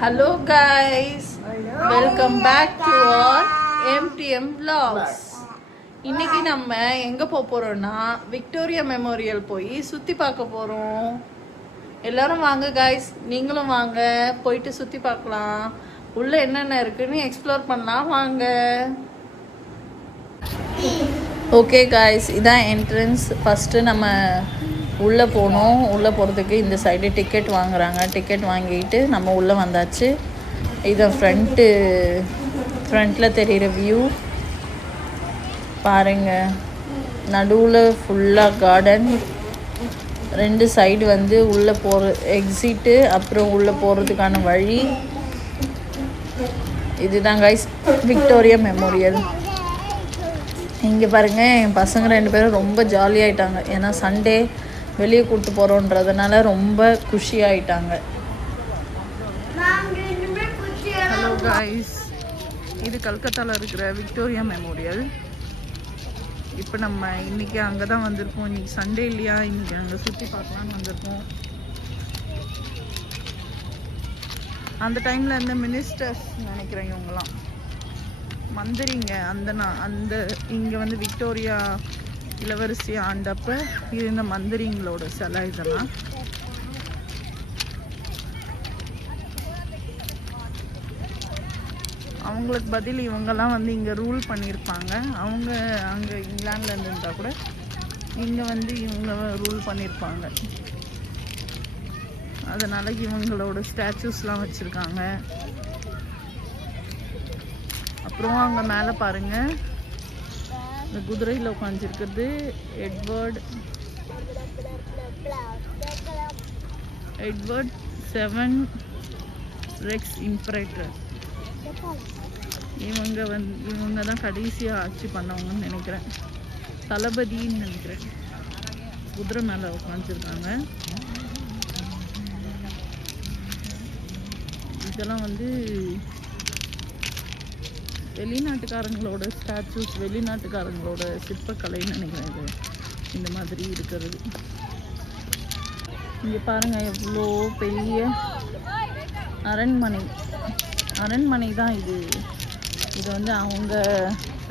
Hello guys, welcome back to our MTM vlogs. இன்னைக்கு நம்ம எங்க போறோம்னா விக்டோரியா மெமோரியல் போய் சுத்தி பார்க்க போறோம். எல்லாரும் வாங்க guys, நீங்களும் வாங்க, போயிட்டு சுத்தி பார்க்கலாம். உள்ள என்னென்ன இருக்குன்னு எக்ஸ்ப்ளோர் பண்ணலாம் வாங்க. ஓகே guys, இதான் என்ட்ரன்ஸ். ஃபர்ஸ்ட் நம்ம உள்ளே போனோம். உள்ளே போகிறதுக்கு இந்த சைடு டிக்கெட் வாங்குறாங்க. டிக்கெட் வாங்கிட்டு நம்ம உள்ளே வந்தாச்சு. இதை ஃப்ரண்ட்டில் தெரிகிற வியூ பாருங்கள். நடுவில் ஃபுல்லாக கார்டன், ரெண்டு சைடு வந்து உள்ளே போகிற எக்ஸிட்டு, அப்புறம் உள்ளே போகிறதுக்கான வழி. இதுதான் கைஸ் விக்டோரியா மெமோரியல். இங்கே பாருங்கள், என் பசங்க ரெண்டு பேரும் ரொம்ப ஜாலியாகிட்டாங்க. ஏன்னா சண்டே வெளியே கூப்பிட்டு போகிறோன்றதுனால ரொம்ப குஷியாகிட்டாங்க. ஹலோ காய்ஸ், இது கல்கத்தாவில் இருக்கிற விக்டோரியா மெமோரியல். இப்போ நம்ம இன்றைக்கி அங்கே தான் வந்திருக்கோம். இன்றைக்கி சண்டே இல்லையா, இன்றைக்கி அங்கே சுற்றி பார்க்கலான்னு வந்திருக்கோம். அந்த டைமில் இருந்த மினிஸ்டர்ஸ் நினைக்கிறேன் இவங்களாம், மந்திரிங்க. அந்த இங்கே வந்து விக்டோரியா இளவரசி ஆண்டப்ப இருந்த மந்திரிங்களோட சிலை இதெல்லாம். அவங்களுக்கு பதில் இவங்கெல்லாம் வந்து இங்கே ரூல் பண்ணியிருப்பாங்க. அவங்க அங்கே இங்கிலாண்டில் இருந்துருந்தா கூட இங்கே வந்து இவங்க ரூல் பண்ணியிருப்பாங்க. அதனால் இவங்களோட ஸ்டாச்சூஸ்லாம் வச்சுருக்காங்க. அப்புறம் அங்கே மேலே பாருங்கள், இந்த குதிரையில் உட்காந்துருக்கிறது எட்வர்ட் 7 ரெக்ஸ் இம்பரேட்டர். இவங்க தான் கடைசியாக ஆட்சி பண்ணவங்கன்னு நினைக்கிறேன், தளபதின்னு நினைக்கிறேன். குதிரை மேலே உட்காந்துருக்காங்க. இதெல்லாம் வந்து வெளிநாட்டுக்காரங்களோட ஸ்டாச்சூஸ், வெளிநாட்டுக்காரங்களோட சிற்பக்கலைன்னு நினைக்கிறேன். இது இந்த மாதிரி இருக்கிறது. இங்கே பாருங்கள், எவ்வளோ பெரிய அரண்மனை தான் இது. இது வந்து அவங்க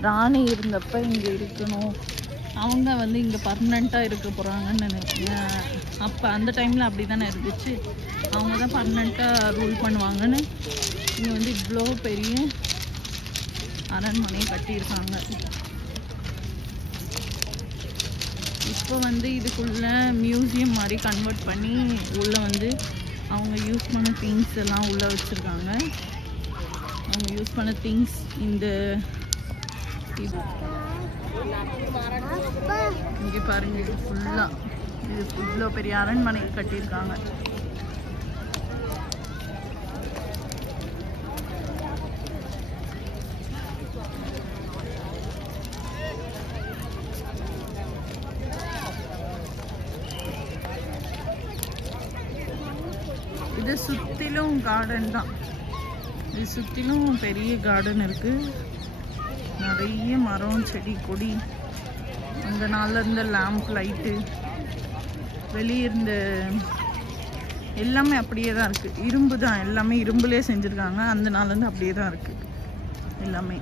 ராணி இருந்தப்போ இங்கே இருக்கணும், அவங்க வந்து இங்கே பர்மனெண்ட்டாக இருக்க போகிறாங்கன்னு நினைக்கிறேன். அப்போ அந்த டைமில் அப்படி தானே இருந்துச்சு. அவங்க தான் பர்மனெண்ட்டாக ரூல் பண்ணுவாங்கன்னு இங்கே வந்து இவ்வளோ பெரிய அரண்மனை கட்டியிருக்காங்க. இப்போ வந்து இதுக்குள்ளே மியூசியம் மாதிரி கன்வெர்ட் பண்ணி உள்ளே வந்து அவங்க யூஸ் பண்ண திங்ஸ் எல்லாம் உள்ளே வச்சுருக்காங்க. அவங்க யூஸ் பண்ண திங்ஸ் இந்த இங்கே பாருங்க, இது ஃபுல்லாக இது இவ்வளோ பெரிய அரண்மனை கட்டியிருக்காங்க. இது சுற்றிலும் கார்டன் தான். இது சுற்றிலும் பெரிய கார்டன் இருக்குது. நிறைய மரம், செடி, கொடி. அந்த நாளில் இருந்த லேம்ப் லைட்டு, வெளியே இருந்த எல்லாமே அப்படியே தான் இருக்குது. இரும்பு தான், எல்லாமே இரும்புலேயே செஞ்சுருக்காங்க. அந்த நாள்லேருந்து அப்படியே தான் இருக்குது எல்லாமே.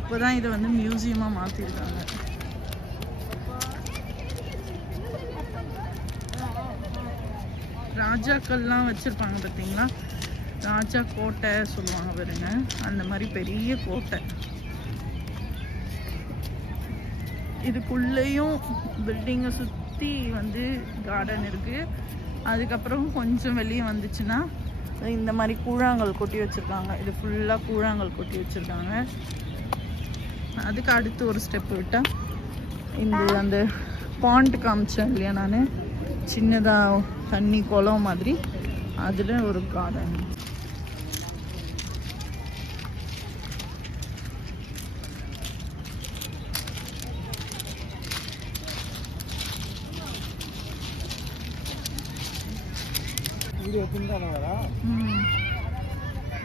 இப்போ தான் இதை வந்து மியூசியமாக மாற்றிருக்காங்க. ராஜாக்கள்லாம் வச்சுருப்பாங்க பார்த்தீங்களா, ராஜா கோட்டை சொல்லுவாங்க பாருங்க, அந்த மாதிரி பெரிய கோட்டை. இதுக்குள்ளேயும் பில்டிங்கை சுற்றி வந்து கார்டன் இருக்குது. அதுக்கப்புறம் கொஞ்சம் வெளியே வந்துச்சுன்னா இந்த மாதிரி கூழாங்கல் கொட்டி வச்சுருக்காங்க. இது ஃபுல்லாக கூழாங்கல் கொட்டி வச்சுருக்காங்க. அதுக்கு அடுத்து ஒரு ஸ்டெப் விட்டால் இந்த அந்த பாண்ட் காமிச்சேன் இல்லையா நான், சின்னதாக தண்ணி குளம் மாதிரி, அதில் ஒரு கார்டன்.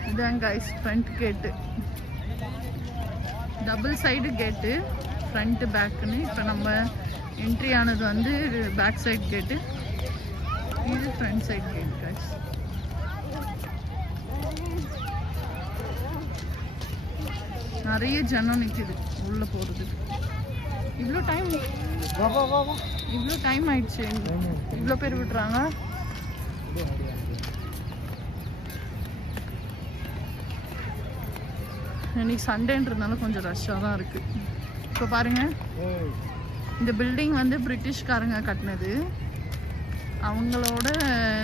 இதான் கைஸ் ஃப்ரண்ட் கேட்டு, டபுள் சைடு கேட்டு, ஃப்ரண்ட்டு பேக்குன்னு. இப்போ நம்ம என்ட்ரி ஆனது வந்து பேக் சைடு கேட்டு. இது ஃப்ரண்ட் சைட் கேட் கைஸ். நிறைய ஜனம் நிற்குது உள்ளே போகிறதுக்கு. இவ்வளோ டைம் ஆயிடுச்சு, இவ்வளோ பேர் விட்டுறாங்க. இன்னைக்கு சண்டேன்றதுனால கொஞ்சம் ரஷ்ஷாக தான் இருக்குது. இப்போ பாருங்கள், இந்த பில்டிங் வந்து பிரிட்டிஷ்காரங்க கட்டினது. அவங்களோட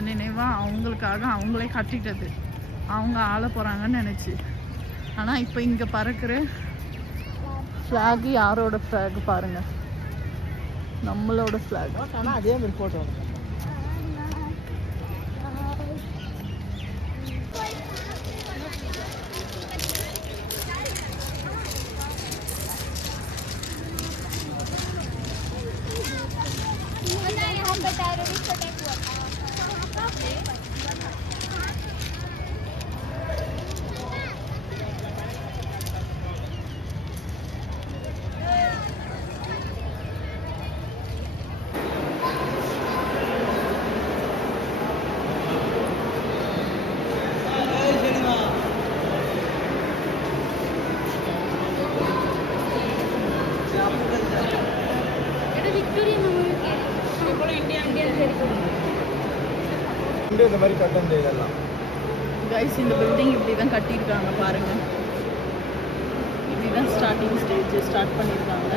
நினைவாக அவங்களுக்காக அவங்களே கட்டிட்டது. அவங்க ஆள போகிறாங்கன்னு நினச்சி. ஆனால் இப்போ இங்கே பறக்கிற ஃப்ளாக் யாரோட ஃப்ளாக் பாருங்கள், நம்மளோட ஃப்ளாக். ஆனால் அதே மாதிரி ஃபோட்டோ இந்த மாதிரி கட்டம் இதெல்லாம் கைஸ். இந்த பில்டிங் இப்படி தான் கட்டியிருக்காங்க பாருங்கள். இப்படி தான் ஸ்டார்டிங் ஸ்டேஜ் ஸ்டார்ட் பண்ணியிருக்காங்க.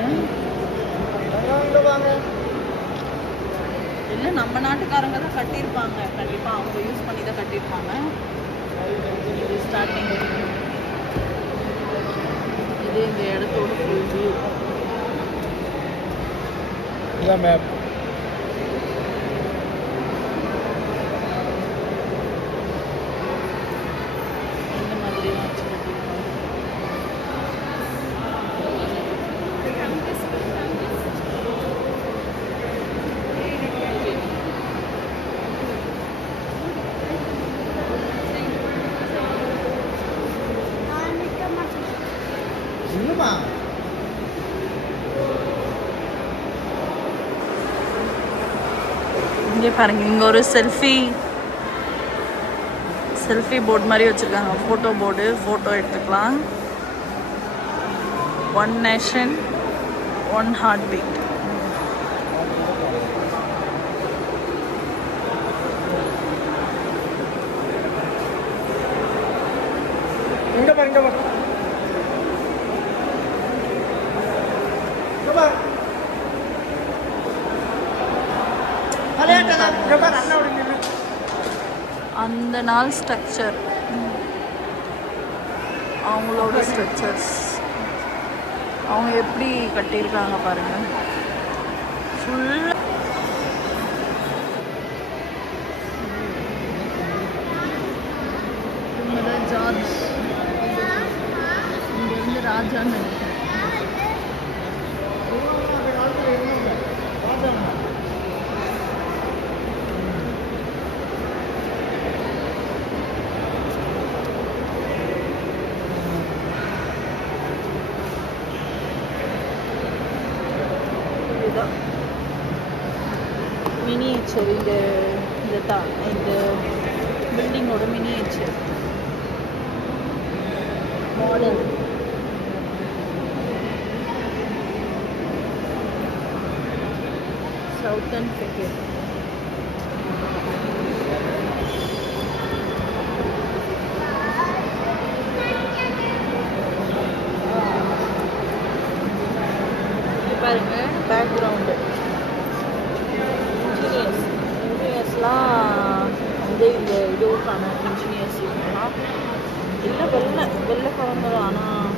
இல்லை, நம்ம நாட்டுக்காரங்க தான் கட்டியிருப்பாங்க கண்டிப்பாக. அவங்க யூஸ் பண்ணி தான் கட்டியிருப்பாங்க. இது ஸ்டார்டிங். இது இந்த இடத்தோட ஃபுல் வியூ. இதான் மேப். இங்கே பாருங்க, இங்கே ஒரு செல்ஃபி போர்டு மாதிரி வச்சுருக்காங்க. ஃபோட்டோ போர்டு, ஃபோட்டோ எடுத்துக்கலாம். 1 நேஷன் 1 ஹார்ட் பீட். இங்கே பாருங்க, அந்த நாள் ஸ்ட்ரக்சர், அவங்களோட ஸ்ட்ரக்சர்ஸ், அவங்க எப்படி கட்டியிருக்காங்க பாருங்கள். ஃபுல்லாக ஜார்ஜ், இங்கேருந்து ராஜான்னு நினைக்கிறேன். மினியேச்சர், இந்த பில்டிங்கோட மினியேச்சர் மாடல். Southern figure. பாருங்க பேக்ரவுண்டு. இன்ஜினியர்ஸ்லாம் வந்து இந்த இதுக்கான இன்ஜினியர்ஸ் இவங்கெல்லாம் இல்லை வெள்ளைக்காரங்க தான். ஆனால்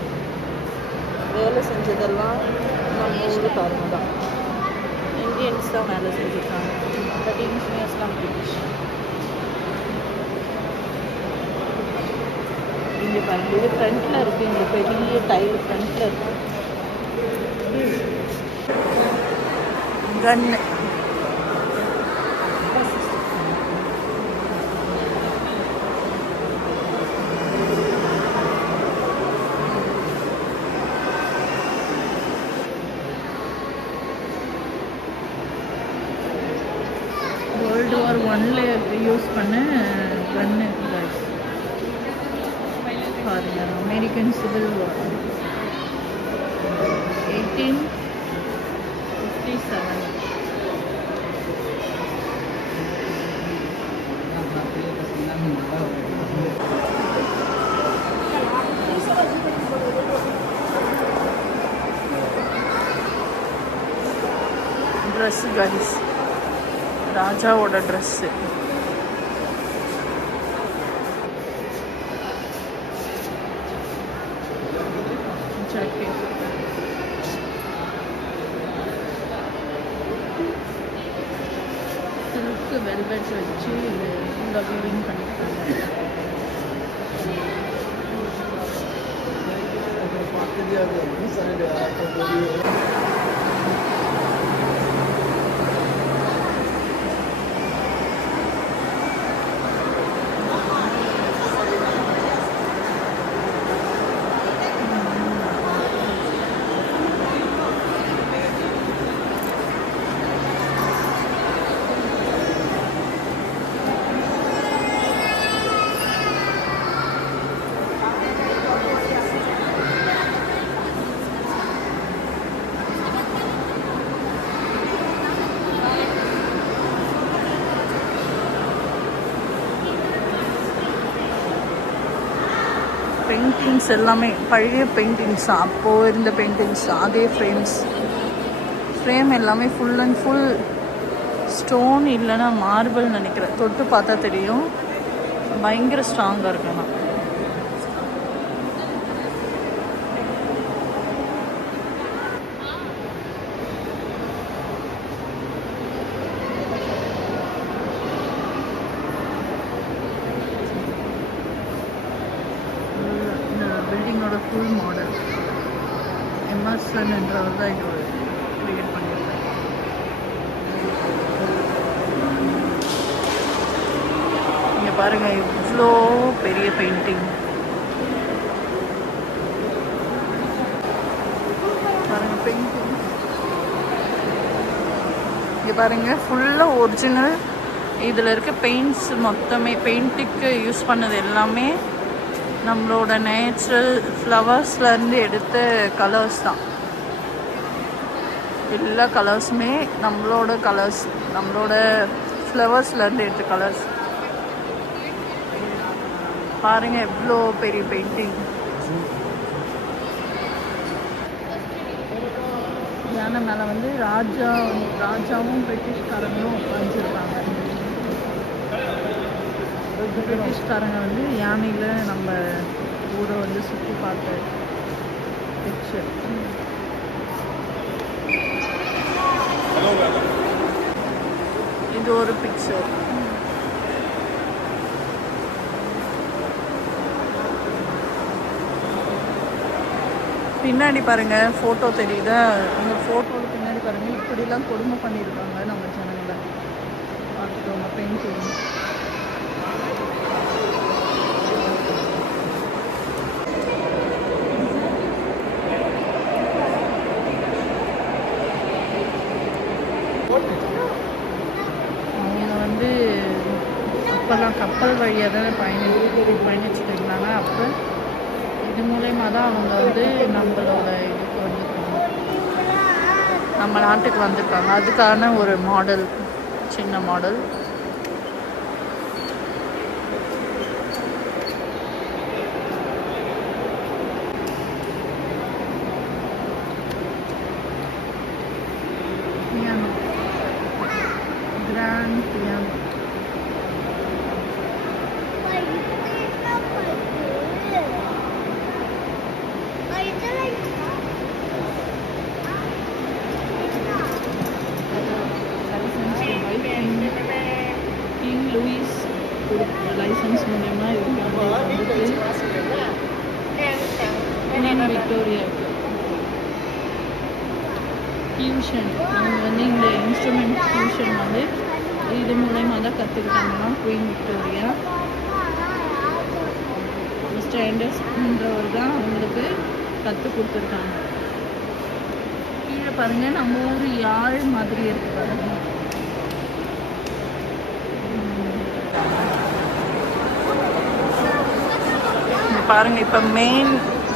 வேலை செஞ்சதெல்லாம் நம்ம ஊருக்காரங்க தான். இந்தியன்ஸ் தான் வேலை செஞ்சுருக்காங்க. பட் இன்ஜினியர்ஸ்லாம் பிரிட்டிஷ். இங்கே பாருங்க, இது ஃப்ரண்ட்டில் இருக்குது. இந்த பெரிய டைல் ஃப்ரண்ட்டில் இருக்குது. கன்னு. வேர்ல்டு வார் 1ல யூஸ் பண்ண கன்னு கைஸ். பாருங்க, American civil war 1857. Dress guys, ராஜாவோட ட்ரெஸ்ஸு. ஜாக்கெட், சில்க்கு வெல்வெட் வச்சு ஃபுல்லாக வீவிங் பண்ணியிருக்காங்க. பெயிண்டிங்ஸ் எல்லாமே பழைய பெயிண்டிங்ஸ் தான், அப்போது இருந்த பெயிண்டிங்ஸ் தான், அதே ஃப்ரேம் எல்லாமே ஃபுல் அண்ட் ஃபுல் ஸ்டோன் இல்லைன்னா மார்பிள் நினைக்கிறேன். தொட்டு பார்த்தா தெரியும், பயங்கர ஸ்ட்ராங்காக இருக்கணும். பில்டிங்கோட ஃபுல் மாடல் எமர்சன் என்றவர் தான் இது கிரியேட் பண்ணியிருக்காரு. இங்கே பாருங்கள், இவ்வளோ பெரிய பெயிண்டிங் பாருங்கள். பெயிண்டிங் இங்கே பாருங்கள், ஃபுல்லாக ஒரிஜினல். இதில் இருக்க பெயிண்ட்ஸ் மொத்தமே பெயிண்டிங்க்கு யூஸ் பண்ணது எல்லாமே நம்மளோட நேச்சுரல் ஃப்ளவர்ஸ்லேருந்து எடுத்த கலர்ஸ் தான். எல்லா கலர்ஸுமே நம்மளோட கலர்ஸ், நம்மளோட ஃப்ளவர்ஸ்லேருந்து எடுத்த கலர்ஸ். பாருங்கள் எவ்வளோ பெரிய பெயிண்டிங். யானை மேலே வந்து ராஜாவும் பிரிட்டிஷ்காரங்களும் உட்காந்துருக்காங்க. பிரிட்டிஷ்காரங்க வந்து யானையில் நம்ம ஊரை வந்து சுற்றி பார்த்த பிக்சர். இது ஒரு பிக்சர். பின்னாடி பாருங்கள், ஃபோட்டோ தெரியுதா? இந்த ஃபோட்டோவில் பின்னாடி பாருங்கள், இப்படிலாம் கொடுமை பண்ணியிருக்காங்க நம்ம ஜனங்களை. பார்த்துக்கோங்க, பெயிண்டிங். அவங்க வந்து அப்போல்லாம் கப்பல் வழியாக தான் பயணிச்சுட்டு இருந்தாங்க. அப்போ இது மூலயமா தான் அவங்க வந்து நம்மளோட இதுக்கு வந்துருக்காங்க, நம்ம நாட்டுக்கு வந்திருக்காங்க. அதுக்கான ஒரு மாடல், சின்ன model. Grand piano. King Louis லைசன்ஸ் மூலயமா விக்டோரியா ஃபியூஷன். அவங்க வந்து இந்த இன்ஸ்ட்ருமெண்ட் ஃபியூஷன் வந்து இது மூலயமா தான் கற்றுக்கிட்டாங்கன்னா குயின் விக்டோரியா. மிஸ்டர் ஆண்டர்ஸ்ன்றவர் தான் அவங்களுக்கு கற்றுக் கொடுத்துருக்காங்க. கீழே பாருங்கள், நம்ம ஊர் யாழ் மாதிரி இருக்குது பாருங்க. பாருங்கள், இப்போ மெயின்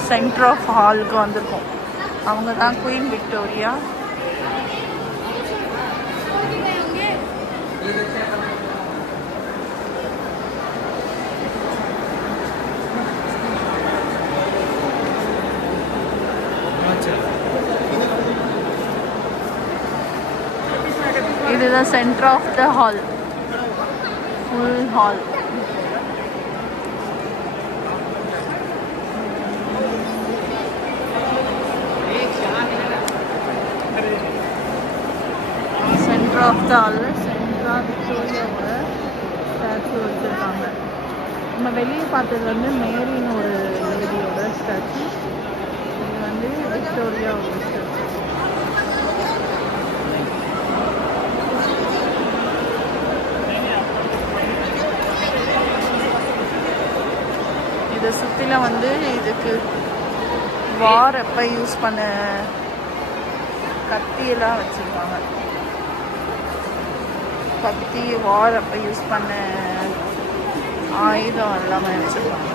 சென்டர் ஆஃப் ஹாலுக்கு வந்திருக்கோம். அவங்க தான் குயின் விக்டோரியா. இதுதான் centre of the hall, full hall. Centre of the hall சென்ட்ரா விக்டோரியாவோட ஸ்டாச்சு வச்சுருக்காங்க. நம்ம வெளியே பார்த்தது வந்து மேரின்னு ஒரு லேடியோட ஸ்டாச்சு. இது வந்து விக்டோரியாவோட ஸ்டாச்சு. இதை சுற்றிலும் வந்து இதுக்கு வார் எப்போ யூஸ் பண்ண கத்தியெல்லாம் வச்சுருக்காங்க. கத்தி, வார் அப்போ யூஸ் பண்ண ஆயுதம் எல்லாமே வச்சுருக்காங்க.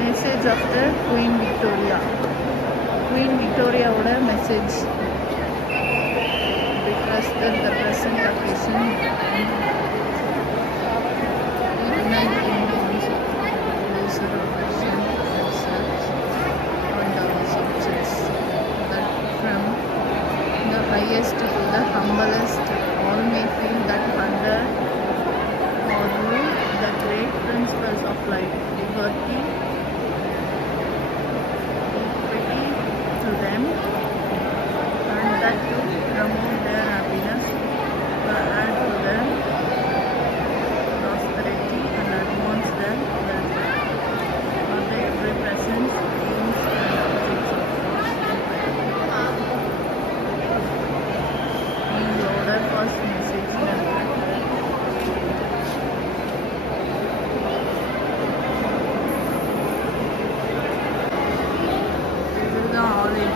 Message of the queen Victoria. Queen விக்டோரியாவோட message. Because the present occasion ignite influence of user affection themselves on the subjects, that from the highest to the humblest all may feel that under or rule the great principles of life, liberty, equity to them, and that to promote their happiness, add to their prosperity and advance their welfare, are the every presence, aims and objects of in order first message number. இதுதான் ஆலயம்.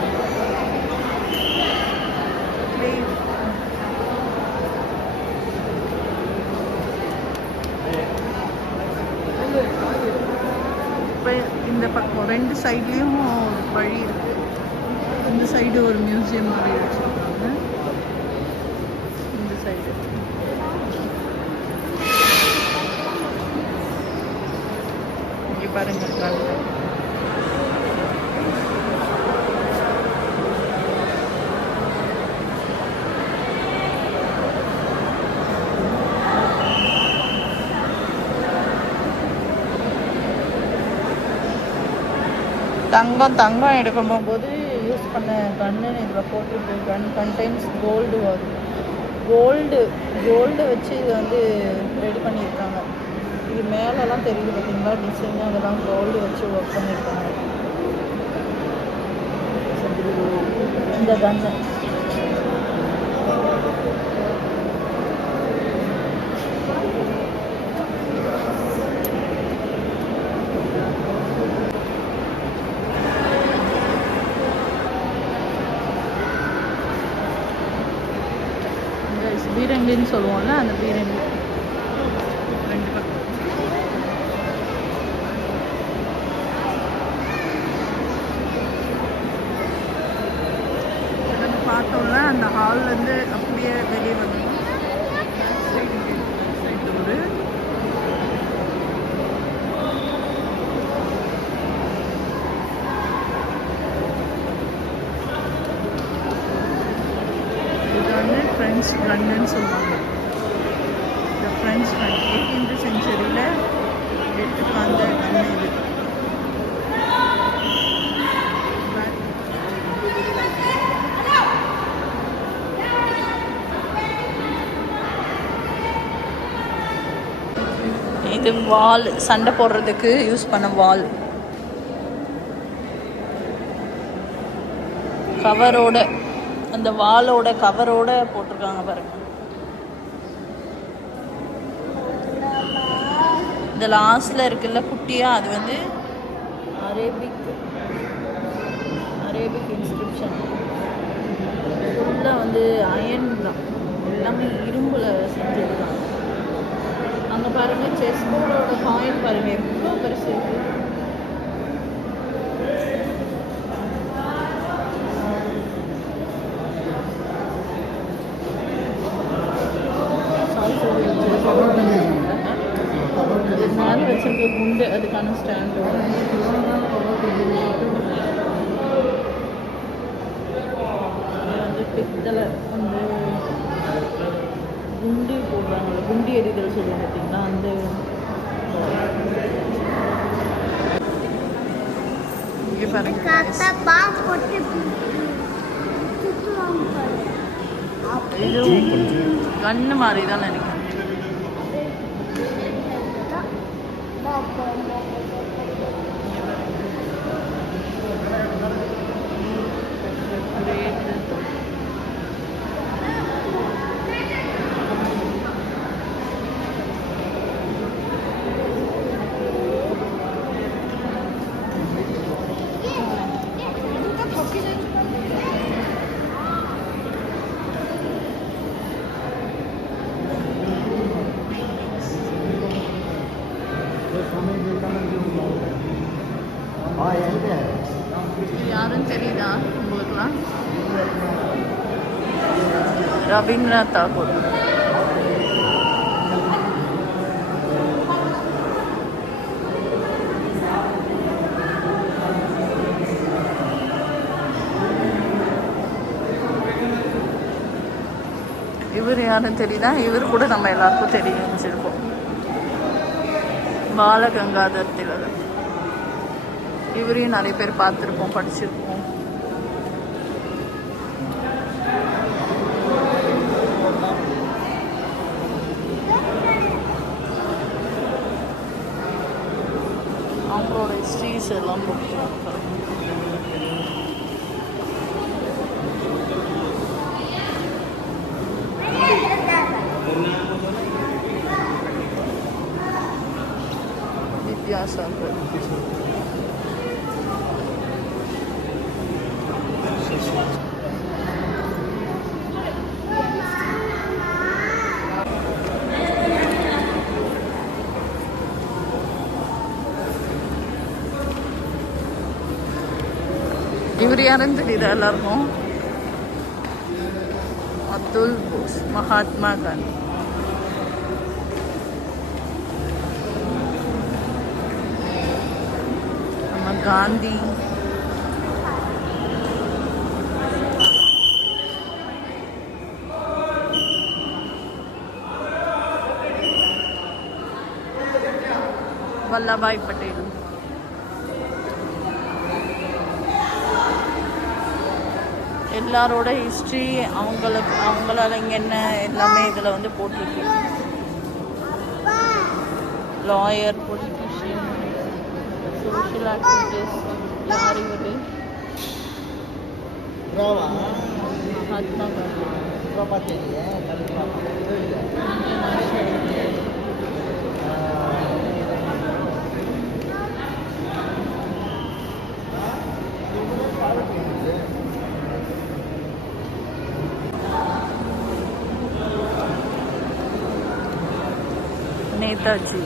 இப்போ இந்த பக்கம் ரெண்டு சைட்லேயும் வழி இருக்குது. இந்த சைடு ஒரு மியூசியம் மாதிரி வச்சுருக்காங்க. இந்த சைடு இங்கே பாருங்கள். தங்கம் எடுக்கும் போகும்போது யூஸ் பண்ண கன்னு இதில் போட்டிருக்கு. கன் கண்டெய்ன்ஸ் கோல்டு. கோல்டு வச்சு இது வந்து ரெடி பண்ணியிருக்காங்க. இது மேலெல்லாம் தெரியுது பார்த்தீங்களா, டிசைன் அதெல்லாம் கோல்டு வச்சு ஒர்க் பண்ணியிருக்காங்க. இந்த கன்னு பீரங்கின்னு சொல்லுவோம்ல, அந்த பீரங்கி ரெண்டு பக்கம். நம்ம பார்த்தோம்ல அந்த ஹால்லேருந்து அப்படியே வெளியே வந்து ஒரு ஃப்ரெஞ்ச் கன்னுன்னு சொல்லுவாங்க. இந்த ஃப்ரெஞ்ச் கன் 18th செஞ்சுரியில் எடுத்துட்டு வந்த கன்னு இது. இது வால், சண்டை போடுறதுக்கு யூஸ் பண்ண வால். கவரோட, அந்த வாலோட கவரோட போட்டிருக்காங்க பாருங்க. இந்த லாஸ்ட்டில் இருக்குல்ல குட்டியாக அது வந்து அரேபிக் இன்ஸ்கிரிப்ஷன். ஃபுல்லாக வந்து அயன் தான், எல்லாமே இரும்பில் செஞ்சது தான். அங்கே பாருங்கள் செஸ் போர்டோட காயின் பாருங்கள் எவ்வளோ பெருசு இருக்குது. மேலே வச்சிருக்க குண்டு அதுக்கான ஸ்டாண்டு. வந்து பித்தளை வந்து குண்டு போடுறாங்கல்ல, குண்டு எரிதல் சொல்லுவாங்க பார்த்தீங்களா, அந்த இங்கே பாருங்க. இது கண்ணு மாதிரி தான் நினைக்கிறேன். யாரும் தெரியுதா உங்களுக்குலாம்? ரவீந்திரநாத் தாகூர். இவர் யாரும் தெரியுதா? இவர் கூட நம்ம எல்லாருக்கும் தெரியும் வச்சிருக்கோம். பாலகங்காதர் திலகர். இவரையும் நிறைய பேர் பார்த்துருப்போம், படிச்சிருப்போம். அவங்களோட ஹிஸ்ட்ரிஸ் எல்லாம் போட்டுருக்காங்க. வித்யாசாகர். இவர் யாருன்னு தெரியுதா எல்லாருக்கும்? அப்துல் போஸ், மகாத்மா காந்தி. நம்ம காந்தி. வல்லபாய் பட்டேல். எல்லாரோட ஹிஸ்ட்ரி அவங்களால இங்கே என்ன எல்லாமே இதில் வந்து போட்டிருக்கு. Lawyer, politician, social activist. யார் இவர்? மகாத்மா காந்தி. नेताजी.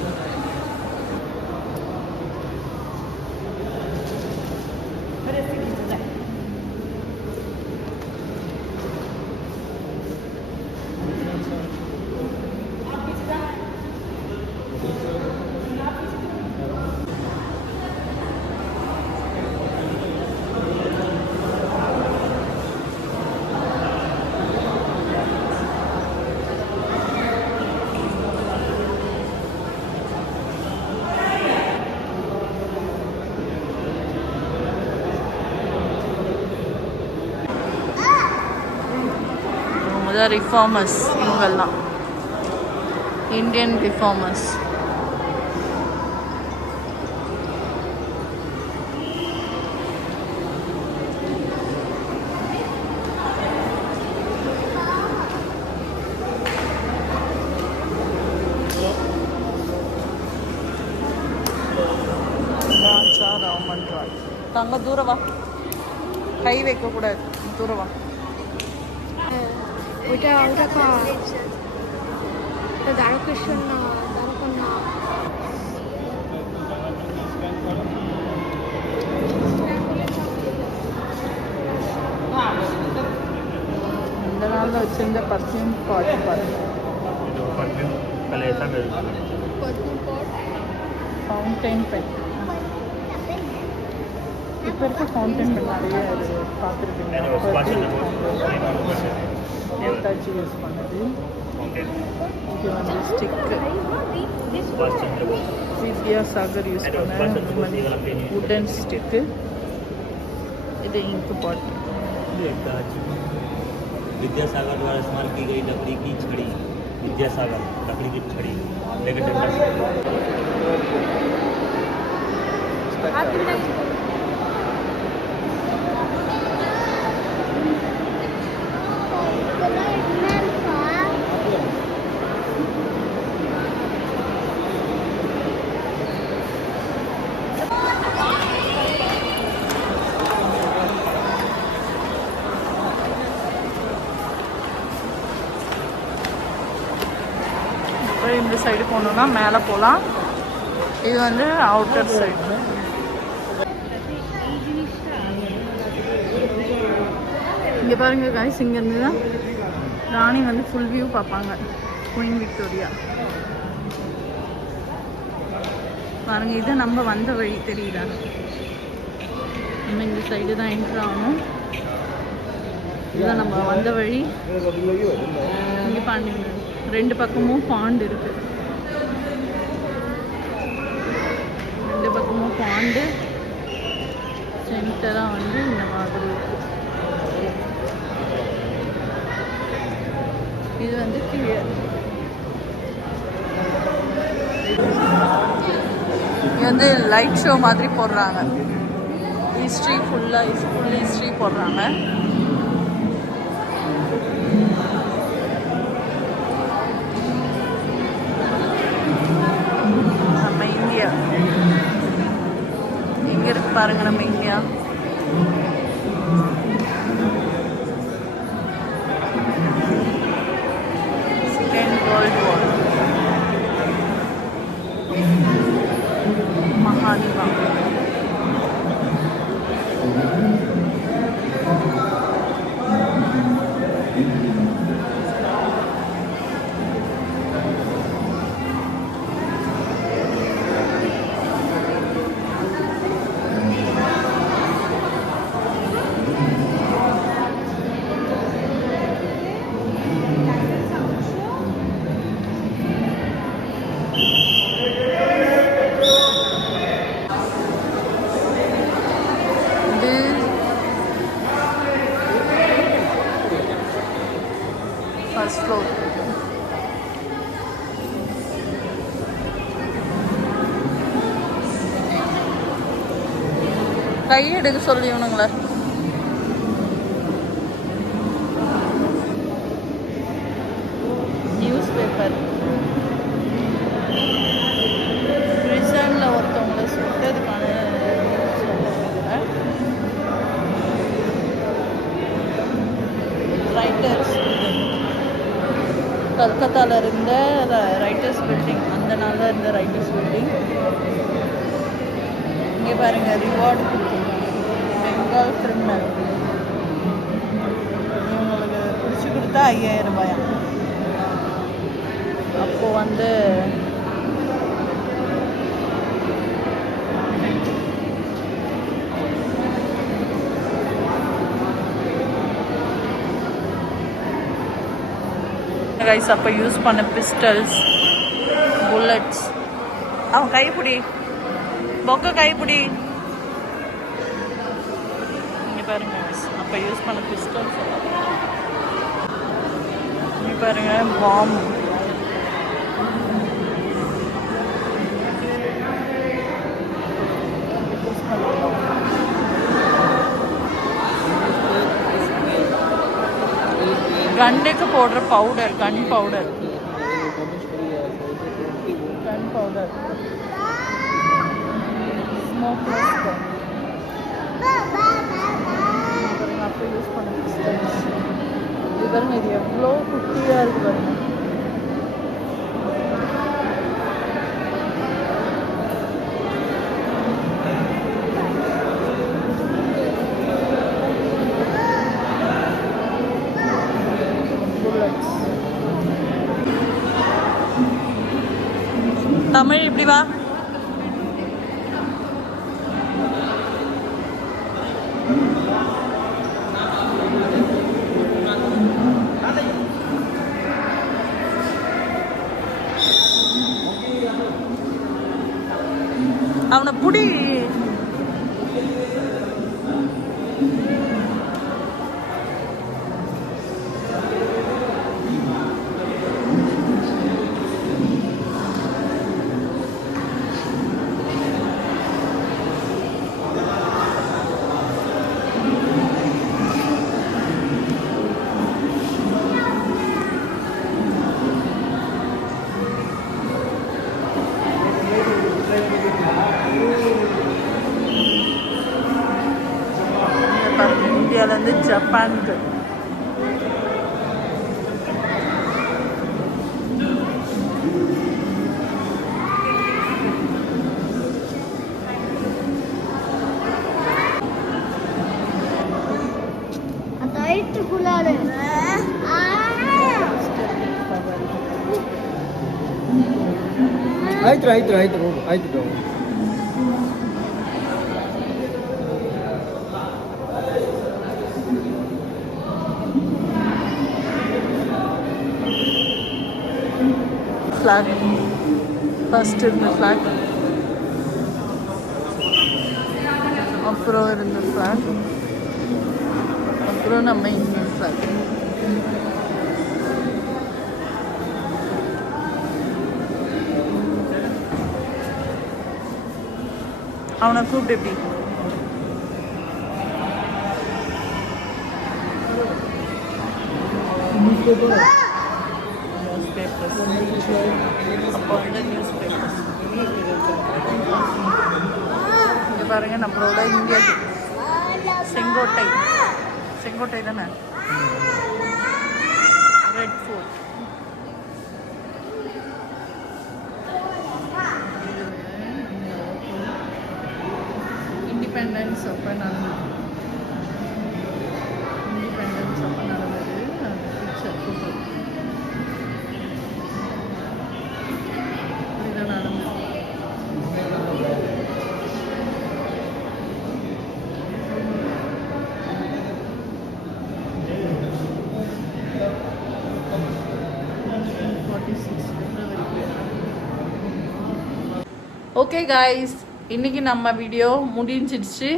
ரிஃபார்மர்ஸ் இவங்கெல்லாம் இந்தியன் ரிஃபார்மர்ஸ். தங்க தூரம் வா, கை வைக்கக்கூடாது, தூரம் வா. ওইটা ওটা দ্বারকেশ্বর না দ্বারকা না இந்த நாளில் வச்சிருந்த பர்ஃப்யூம் பாட்டு பாருங்க. Fountain pen. இப்போ இருக்க ஃபவுண்டைன் பென் நிறைய பார்த்துருப்பீங்க. நேதாஜி யூஸ் பண்ணது. இது வந்து ஸ்டிக்கு வித்யாசாகர் யூஸ் பண்ண வுடன் ஸ்டிக்கு. இது இங்கு பாட்டு. विद्यासागर द्वारा इस्तेमाल की गई लकड़ी की छड़ी, विद्यासागर लकड़ी की छड़ी लेकर डंडा। இந்த சைடு போனோம்னா மேலே போகலாம். இது வந்து அவுட்டர் சைடு. இங்கே பாருங்க காய்ஸ், இங்கேருந்து தான் ராணி வந்து ஃபுல் வியூ பார்ப்பாங்க. குயின் விக்டோரியா பாருங்க. இது நம்ம வந்த வழி தெரியுதா? நம்ம இந்த சைடு தான் என்ட்ரு ஆகணும். இதுதான் நம்ம வந்த வழி. இங்கே பாருங்க, ரெண்டு பக்கமும் பாண்டு இருக்கு. ரெண்டு பக்கமும் பாண்டு. சென்டராக வந்து இந்த மாதிரி இருக்கு. இது வந்து கீழே. இது வந்து லைட் ஷோ மாதிரி போடுறாங்க. ஹிஸ்ட்ரி ஃபுல் ஹிஸ்ட்ரி போடுறாங்க. நம்ம இந்தியா எங்க இருக்கு பாருங்க. நம்ம India second world war. Mahatma first floor. கை எடுக்க சொல்லி இவனுங்கள. News paper. பிரிசனில் ஒருத்தவங்களை சுட்டதுக்கான ரைட்டர்ஸ். கல்கத்தாவில் இருந்த ரைட்டர்ஸ் பில்டிங், அந்த நாளில் இருந்த ரைட்டர்ஸ் பில்டிங். இங்கே பாருங்கள், ரிவார்டு கொடுத்துருக்காங்க. பெங்கால் கிரிமினல் இவங்களுக்கு பிடிச்சி கொடுத்தா 5000 ரூபாயா. அப்போது வந்து கைஸ் அப்போ யூஸ் பண்ண பிஸ்டல்ஸ், புல்லட்ஸ். அவன் கைப்பிடி பொக்க கைப்பிடி. இங்கே பாருங்க அப்போ யூஸ் பண்ண பிஸ்டல்ஸ். இங்கே பாருங்க பாம். கண்ணுக்கு போடுற powder, gun powder. Gun powder. Smokeless gun. பாருங்க இது எவ்வளோ குட்டியாக இருக்கு பாருங்க. தமிழ் இப்படி வா. அவனை புடி. இந்தியாவிலேருந்து ஜப்பானுக்கு. ಆಯ್ತು ಹೋಗು ಆಯ್ತು ஃப்ளாக் ஃபர்ஸ்ட் இருந்த ஃப்ளாக், அப்புறம் இருந்த ஃப்ளாக், அப்புறம் நம்ம இந்தியன் ஃப்ளாக். அவனை கூப்பிட்டு எப்படி அப்போ வந்து நியூஸ் பேப்பர்ஸ் இங்கே பாருங்க. நம்மளோட இந்தியா செங்கோட்டை தானே, ரெட் ஃபோர்ட். இண்டிபெண்டன்ஸ் அப்போ நடந்தது பிக்சர் ஃபோட்டோ இதுதான் நடந்தது. ஓகே காய்ஸ், இன்றைக்கி நம்ம வீடியோ முடிஞ்சிடுச்சு.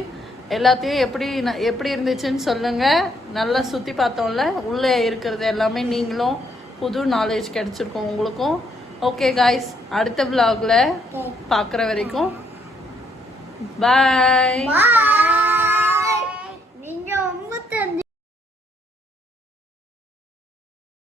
எல்லாத்தையும் எப்படி இருந்துச்சுன்னு சொல்லுங்கள். நல்லா சுற்றி பார்த்தோம்ல, உள்ளே இருக்கிறது எல்லாமே நீங்களும் புது நாலேஜ் கிடச்சிருக்கோம் உங்களுக்கும். ஓகே காய்ஸ், அடுத்த vlogல பார்க்குற வரைக்கும் பாய்.